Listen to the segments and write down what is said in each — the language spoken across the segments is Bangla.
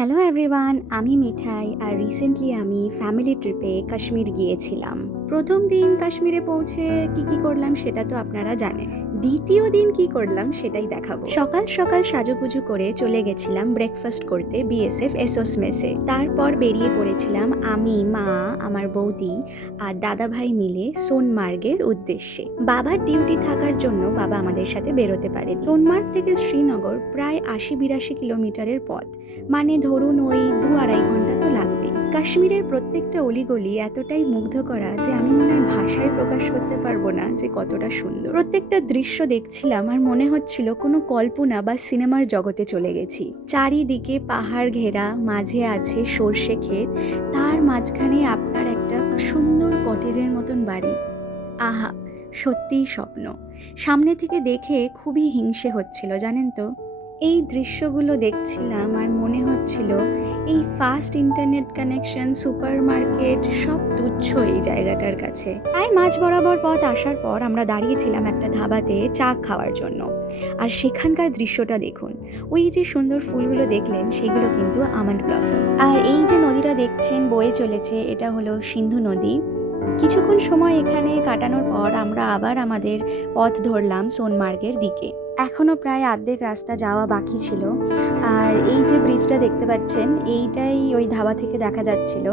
হ্যালো এভরিওয়ান, আমি মিঠাই। আর রিসেন্টলি আমি ফ্যামিলি ট্রিপে কাশ্মীর গিয়েছিলাম। প্রথম দিন কাশ্মীরে পৌঁছে কি করলাম সেটা তো আপনারা জানেন। দ্বিতীয় দিন কি করলাম সেটাই দেখাবো। সকাল সকাল সাজুগুজু করে চলে গেছিলাম ব্রেকফাস্ট করতে বিএসএফ এসোস মেসে। তারপর বেরিয়ে পড়েছিলাম আমি, মা, আমার বৌদি আর দাদা ভাই মিলে সোনমার্গের উদ্দেশ্যে। বাবার ডিউটি থাকার জন্য বাবা আমাদের সাথে বেরোতে পারে। সোনমার্গ থেকে শ্রীনগর প্রায় ৮০-৮২ কিলোমিটারের পথ, মানে ধরুন ওই ২-২.৫ ঘন্টা তো লাগবেই। কাশ্মীরের প্রত্যেকটা অলিগলি এতটাই মুগ্ধ করা যে আমি মনে হয় ভাষায় প্রকাশ করতে পারবো না যে কতটা সুন্দর। প্রত্যেকটা দৃশ্য দেখছিলাম আর মনে হচ্ছিল কোনো কল্পনা বা সিনেমার জগতে চলে গেছি। চারিদিকে পাহাড় ঘেরা, মাঝে আছে সর্ষে ক্ষেত, তার মাঝখানে আপনার একটা সুন্দর কটেজের মতন বাড়ি। আহা, সত্যিই স্বপ্ন। সামনে থেকে দেখে খুবই হিংসে হচ্ছিল জানেন তো। এই দৃশ্যগুলো দেখছিলাম আর মনে হচ্ছিল এই fast internet connection, super market সব তুচ্ছ এই জায়গাটার কাছে। তাই মাঝ বরাবর পথ আসার পর আমরা দাঁড়িয়েছিলাম একটা ধাবাতে চা খাওয়ার জন্য। আর সেখানকার দৃশ্যটা দেখুন। ওই যে সুন্দর ফুলগুলো দেখলেন সেগুলো কিন্তু আমন্ড ব্লসম। আর এই যে নদীটা দেখছেন বয়ে চলেছে, এটা হলো সিন্ধু নদী। কিছুক্ষণ সময় এখানে কাটানোর পর আমরা আবার আমাদের পথ ধরলাম সোনমার্গের দিকে। এখনও প্রায় অর্ধেক রাস্তা যাওয়া বাকি ছিল। আর এই যে ব্রিজটা দেখতে পাচ্ছেন, এইটাই ওই ধাবা থেকে দেখা যাচ্ছিল,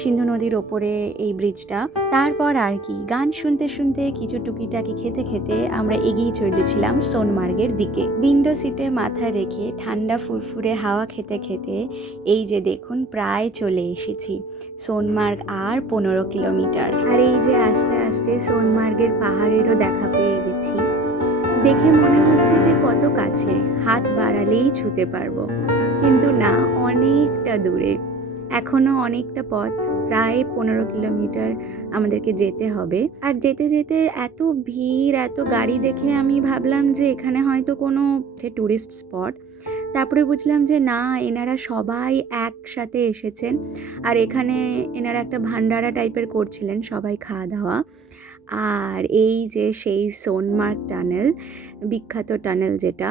সিন্ধু নদীর ওপরে এই ব্রিজটা। তারপর আর কি, গান শুনতে শুনতে কিছু টুকিটাকি খেতে খেতে আমরা এগিয়ে চলেছিলাম সোনমার্গের দিকে। উইন্ডো সিটে মাথা রেখে ঠান্ডা ফুরফুরে হাওয়া খেতে খেতে এই যে দেখুন প্রায় চলে এসেছি। সোনমার্গ আর ১৫ কিলোমিটার। আর এই যে আস্তে আস্তে সোনমার্গের পাহাড়েরও দেখা পেয়ে গেছি। দেখে মনে হচ্ছে যে কত কাছে, হাত বাড়ালেই ছুঁতে পারবো, কিন্তু না, অনেকটা দূরে। এখনো অনেকটা পথ, প্রায় ১৫ কিলোমিটার আমাদেরকে যেতে হবে। আর যেতে যেতে এত ভিড়, এত গাড়ি দেখে আমি ভাবলাম যে এখানে হয়তো কোনো ট্যুরিস্ট স্পট। তারপরে বুঝলাম যে না, এনারা সবাই একসাথে এসেছেন আর এখানে এনারা একটা ভান্ডারা টাইপের করছিলেন, সবাই খাওয়া দাওয়া। আর এই যে সেই সোনমার্গ টানেল, বিখ্যাত টানেল যেটা।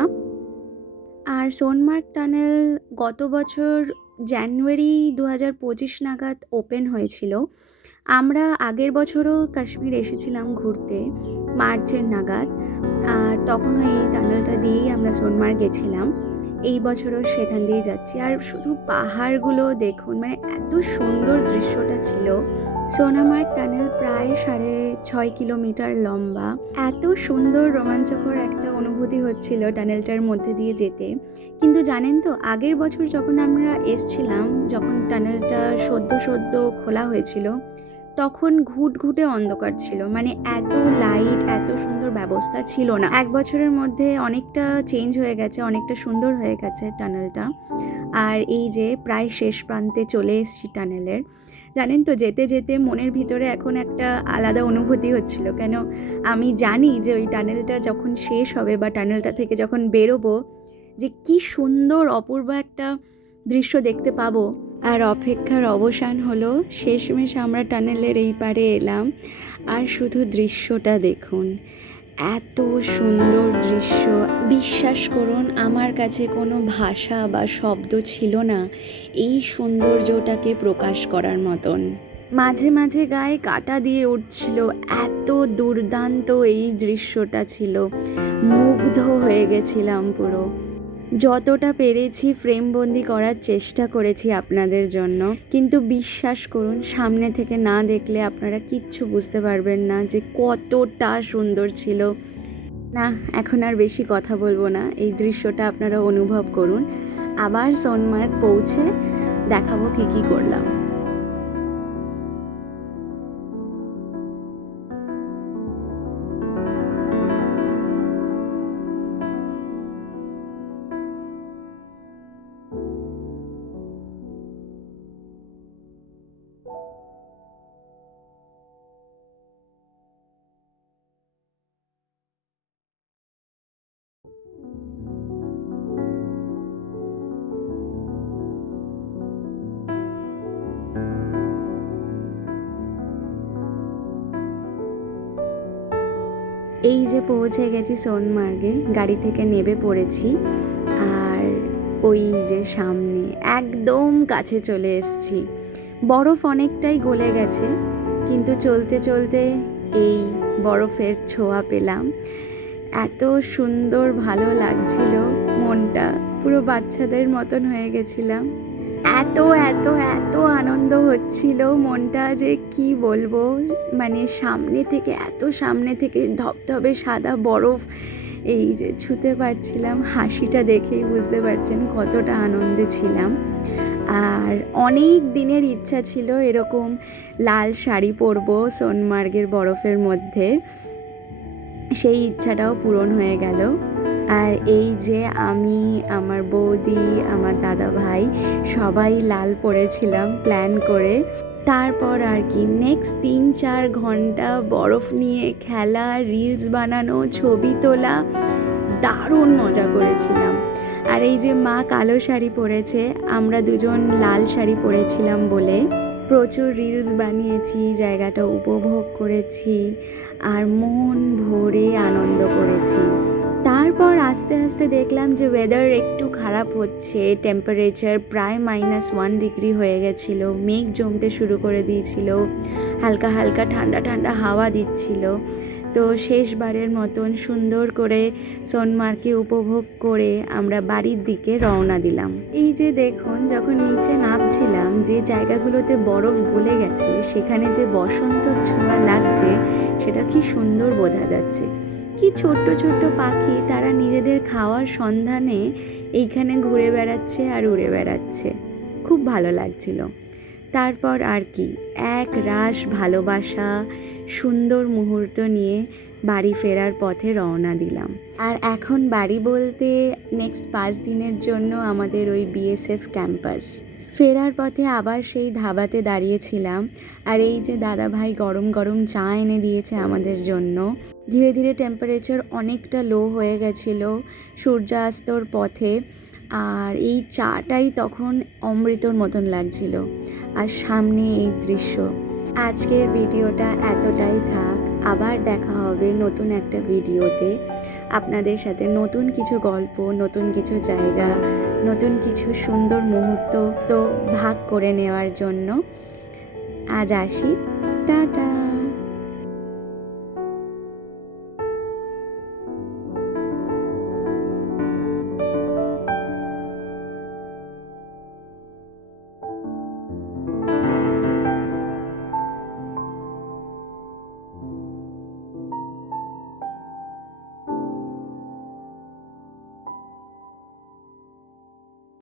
আর সোনমার্গ টানেল গত বছর জানুয়ারি ২০২৫ নাগাদ ওপেন হয়েছিল। আমরা আগের বছরও কাশ্মীর এসেছিলাম ঘুরতে, মার্চের নাগাদ। আর তখনও এই টানেলটা দিয়েই আমরা সোনমার্গ গেছিলাম। এই বছরও সেখান দিয়ে যাচ্ছি। আর শুধু পাহাড়গুলো দেখুন, মানে এত সুন্দর দৃশ্যটা ছিল। সোনামার্গ টানেল প্রায় ৬.৫ কিলোমিটার লম্বা। এত সুন্দর রোমাঞ্চকর একটা অনুভূতি হচ্ছিল টানেলটার মধ্যে দিয়ে যেতে। কিন্তু জানেন তো, আগের বছর যখন আমরা এসছিলাম, যখন টানেলটা সদ্য খোলা হয়েছিল, তখন ঘুটঘুটে অন্ধকার ছিল, মানে এত লাইট, এত সুন্দর ব্যবস্থা ছিল না। ১ বছরের মধ্যে অনেকটা চেঞ্জ হয়ে গেছে, অনেকটা সুন্দর হয়ে গেছে টানেলটা। আর এই যে প্রায় শেষ প্রান্তে চলে এসেছি টানেলের। জানেন তো, যেতে যেতে মনের ভিতরে এখন একটা আলাদা অনুভূতি হচ্ছিল। কেন, আমি জানি যে ওই টানেলটা যখন শেষ হবে বা টানেলটা থেকে যখন বেরোবো, যে কি সুন্দর অপূর্ব একটা দৃশ্য দেখতে পাবো। আর অপেক্ষার অবসান হলো, শেষমেশ আমরা টানেলের এই পারে এলাম। আর শুধু দৃশ্যটা দেখুন, এত সুন্দর দৃশ্য। বিশ্বাস করুন, আমার কাছে কোনো ভাষা বা শব্দ ছিল না এই সৌন্দর্যটাকে প্রকাশ করার মতন। মাঝে মাঝে গায়ে কাঁটা দিয়ে উঠছিল, এত দুর্দান্ত এই দৃশ্যটা ছিল। মুগ্ধ হয়ে গেছিলাম পুরো। যতটা পেরেছি ফ্রেমবন্দি করার চেষ্টা করেছি আপনাদের জন্য, কিন্তু বিশ্বাস করুন, সামনে থেকে না দেখলে আপনারা কিচ্ছু বুঝতে পারবেন না যে কতটা সুন্দর ছিল। না, এখন আর বেশি কথা বলবো না, এই দৃশ্যটা আপনারা অনুভব করুন। আবার সোনমার্গ পৌঁছে দেখাবো কি করলাম। এই যে পৌঁছে গেছি সোনমার্গে, গাড়ি থেকে নেমে পড়েছি। আর ওই যে সামনে একদম কাছে চলে এসেছি। বরফ অনেকটাই গলে গেছে, কিন্তু চলতে চলতে এই বরফের ছোঁয়া পেলাম। এত সুন্দর ভালো লাগছিল, মনটা পুরো বাচ্চাদের মতন হয়ে গেছিলাম। এত এত এত আনন্দ হচ্ছিল মনটা, যে কি বলবো। মানে সামনে থেকে ধবধবে সাদা বরফ এই যে ছুঁতে পারছিলাম, হাসিটা দেখেই বুঝতে পারছেন কতটা আনন্দে ছিলাম। আর অনেক দিনের ইচ্ছা ছিল এরকম লাল শাড়ি পরবো সোনমার্গের বরফের মধ্যে, সেই ইচ্ছাটাও পূরণ হয়ে গেল। আর এই যে আমি, আমার বৌদি, আমার দাদা ভাই সবাই লাল পরেছিলাম প্ল্যান করে। তারপর আর কি নেক্সট 3-4 ঘন্টা বরফ নিয়ে খেলা, রিলস বানানো, ছবি তোলা, দারুণ মজা করেছিলাম। আর এই যে মা কালো শাড়ি পরেছে, আমরা দুজন লাল শাড়ি পরেছিলাম বলে প্রচুর রিলস বানিয়েছি, জায়গাটা উপভোগ করেছি আর মন ভরে আনন্দ করেছি। তারপর আস্তে আস্তে দেখলাম যে ওয়েদার একটু খারাপ হচ্ছে, টেম্পারেচার প্রায় -1 ডিগ্রি হয়ে গেছিল, মেঘ জমতে শুরু করে দিয়েছিল, হালকা হালকা ঠান্ডা ঠান্ডা হাওয়া দিচ্ছিল। তো শেষবারের মতন সুন্দর করে সোনমার্গকে উপভোগ করে আমরা বাড়ির দিকে রওনা দিলাম। এই যে দেখুন, যখন নিচে নামছিলাম, যে জায়গাগুলোতে বরফ গলে গেছে সেখানে যে বসন্তর ছোঁয়া লাগছে সেটা কি সুন্দর বোঝা যাচ্ছে। কি ছোট্ট ছোট্ট পাখি, তারা নিজেদের খাওয়ার সন্ধানে এইখানে ঘুরে বেড়াচ্ছে আর উড়ে বেড়াচ্ছে, খুব ভালো লাগছিল। তারপর আর কি এক রাশ ভালোবাসা, সুন্দর মুহূর্ত নিয়ে বাড়ি ফেরার পথে রওনা দিলাম। আর এখন বাড়ি বলতে নেক্সট 5 দিনের জন্য আমাদের ওই বিএসএফ ক্যাম্পাস। ফেরার পথে আবার সেই ধাবাতে দাঁড়িয়েছিলাম, আর এই যে দাদা ভাই গরম গরম চা এনে দিয়েছে আমাদের জন্য। ধীরে ধীরে টেম্পারেচার অনেকটা লো হয়ে গেছিলো সূর্যাস্তর পথে, আর এই চাটাই তখন অমৃতর মতন লাগছিল, আর সামনে এই দৃশ্য। আজকের ভিডিওটা এতটাই থাক, আবার দেখা হবে নতুন একটা ভিডিওতে আপনাদের সাথে, নতুন কিছু গল্প, নতুন কিছু জায়গা, নতুন কিছু সুন্দর মুহূর্ত তো ভাগ করে নেওয়ার জন্য। আজ আসি, টাটা।